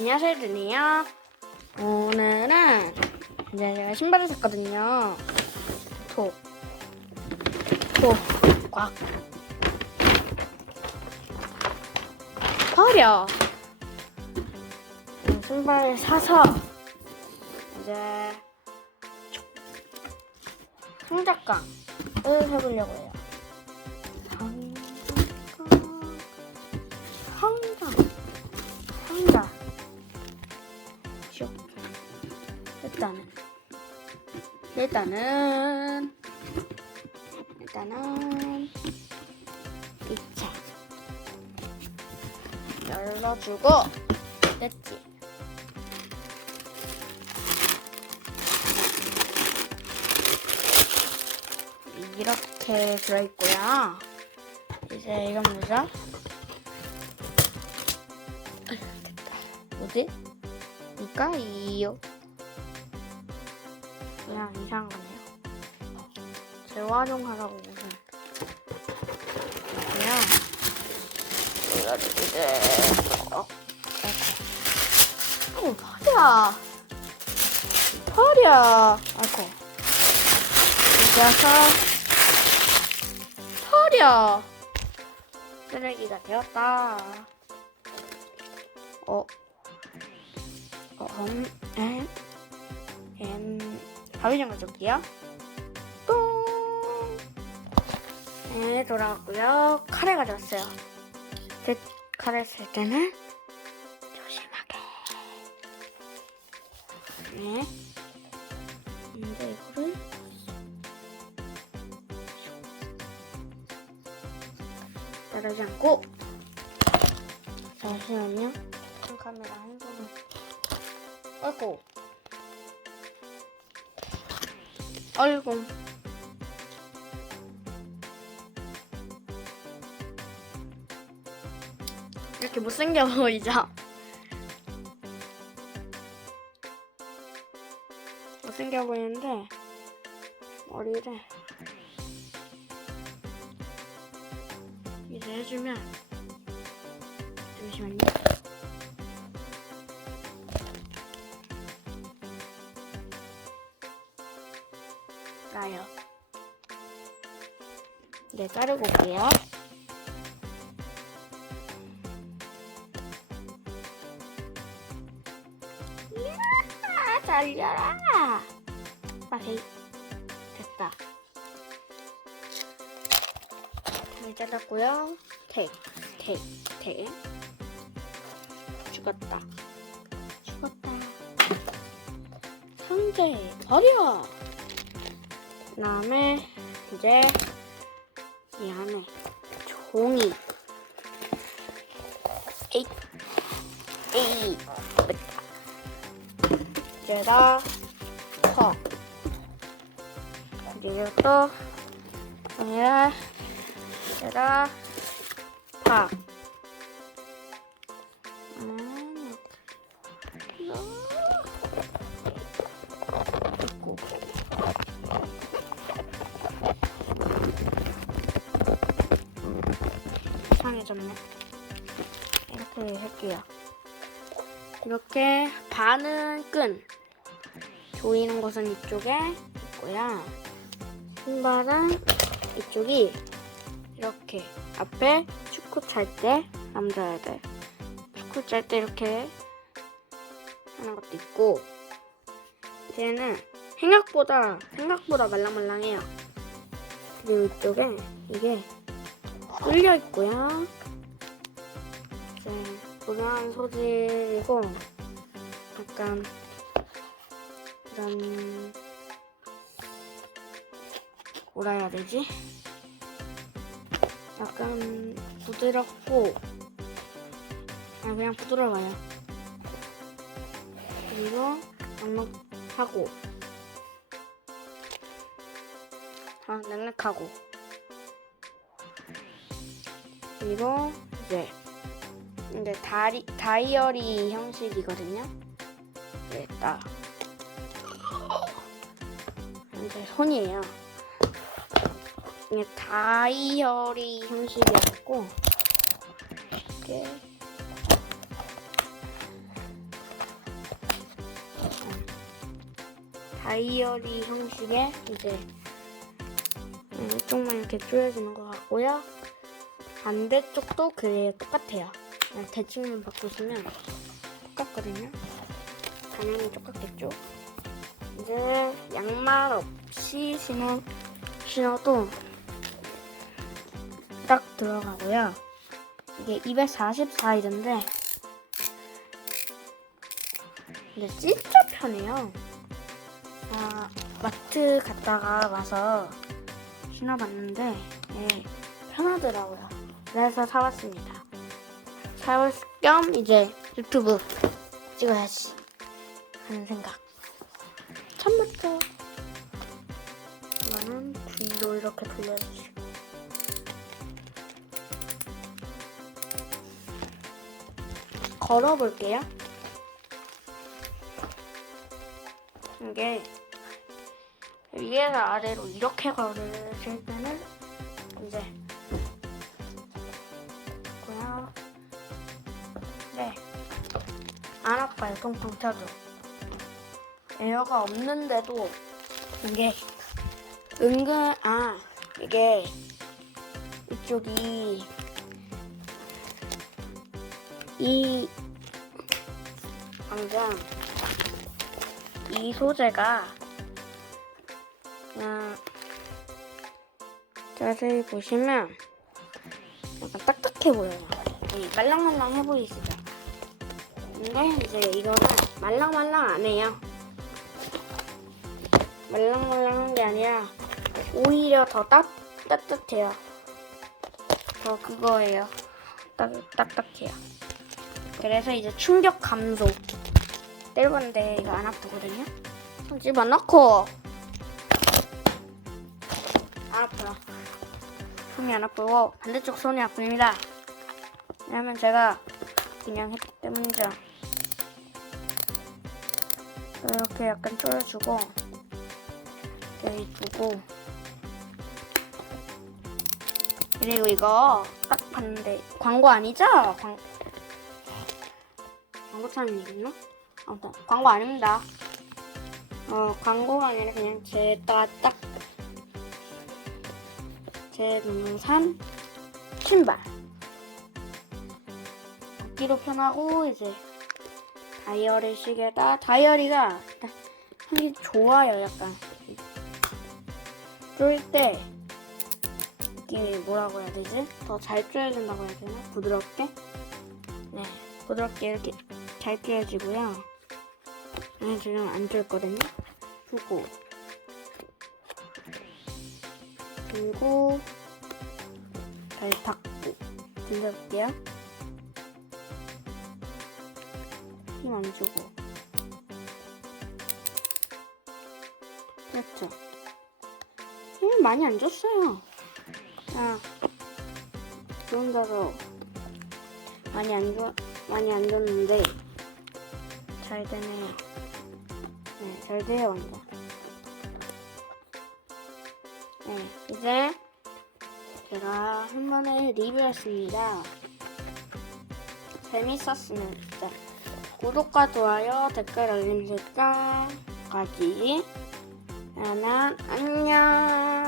안녕하세요, 드니요. 오늘은 이제 제가 신발을 샀거든요. 톡, 톡, 꽉. 버려. 이 신발을 사서 이제 상작강을 해보려고 해요. 일단은 일단은 이차 열어주고 됐지 이렇게 들어있고요 이제 이건 뭐죠? 뭐지? 그러니까 이요. 그냥 이상한 거네요. 재활용하라고 무슨. 그냥 이거를 이제 어, 이렇게. 어, 버려. 버려. 아이고. 이제서 버려. 쓰레기가 되었다. 어. 어, 음, 엠, 엠, 가위장 가져올게요. 똥! 네, 돌아왔고요. 카레 가져왔어요. 제 카레 쓸 때는 조심하게. 네. 이제 이거를 따르지 않고 잠시만요. 카메라 핸드폰 아이고. 아이고. 이렇게 못생겨 보이죠? 못생겨 보이는데 머리를 이제 해주면 잠시만요. 네, 자르고 올게요. 이야, 잘려라. 빠세이. 됐다. 잘 잘랐고요. 테이프, 테이프, 테이프. 죽었다. 죽었다. 상자에 버려. 그 다음에 이제 이 안에 종이. 에이 에이 이제다 컵 그리고 또 종이를 이제다 밥 음, 이상해졌네. 이렇게 할게요. 이렇게 반은 끈. 조이는 것은 이쪽에 있고요. 신발은 이쪽이 이렇게 앞에 축구 찰 때 남자야 돼. 축구 찰 때 이렇게 하는 것도 있고 얘는 생각보다 생각보다 말랑말랑해요. 그리고 이쪽에 이게 뚫려 있고요. 이제 보면 소질이고 약간 이런 뭐라 해야 되지? 약간 부드럽고 아 그냥 부드러워요. 그리고 넉넉하고 아 넉넉하고 그리고 이제 근데 다리, 다이어리 형식이거든요. 네, 됐다. 이제 손이에요. 이게 다이어리 형식이었고 이렇게 다이어리 형식에 이제 음, 이쪽만 이렇게 조여주는 것 같고요. 반대쪽도 그래요. 똑같아요. 대칭만 바꾸시면 똑같거든요. 당연히 똑같겠죠. 이제 양말 없이 신어, 신어도 딱 들어가고요. 이게 244이던데 근데 진짜 편해요. 아, 마트 갔다가 와서 신어봤는데 예, 편하더라고요. 그래서 사왔습니다. 사올 겸 이제 유튜브 찍어야지 하는 생각. 참 맞죠? 이거는 뒤로 이렇게 돌려주시고 걸어볼게요. 이게 위에서 아래로 이렇게 걸으실 때 통통 켜도. 에어가 없는데도 이게 은근, 아, 이게 이쪽이 이 당장 이 소재가 자세히 보시면 약간 딱딱해 보여요. 이 말랑말랑 해 보이시죠? 이제 이거는 말랑말랑 안 해요. 말랑말랑한 게 아니라 오히려 더 따, 따뜻해요. 더 그거예요. 따, 딱딱해요. 그래서 이제 충격 감소. 때려봤는데 이거 안 아프거든요. 손 집어넣고 안 아파요. 손이 안 아프고 반대쪽 손이 아픕니다. 왜냐면 제가 그냥 했기 때문이죠. 이렇게 약간 쪼여주고 여기 두고 그리고 이거 딱 봤는데 광고 아니죠? 광... 광고처럼 얘기했나? 아무튼 광고 아닙니다. 어 광고가 아니라 그냥 제가 딱제 눈으로 산 신발. 걷기도 편하고 이제 다이어리 시계다. 다이어리가 하기 좋아요 약간. 조일 때 느낌이 뭐라고 해야 되지? 더잘 조여진다고 해야 되나? 부드럽게? 네 부드럽게 이렇게 잘 조여지고요. 네, 지금 안 조였거든요. 두고. 들고 잘 닦고. 들려볼게요 힘 안 주고. 그렇죠? 힘 많이 안 줬어요. 자 좋은 자로 많이 안 줘, 많이 안 줬는데 잘 되네요. 네, 잘 돼요 완전. 네, 이제 제가 한 번에 리뷰했습니다. 재밌었으면 진짜 구독과 좋아요, 댓글 알림 설정까지. 그러면 안녕.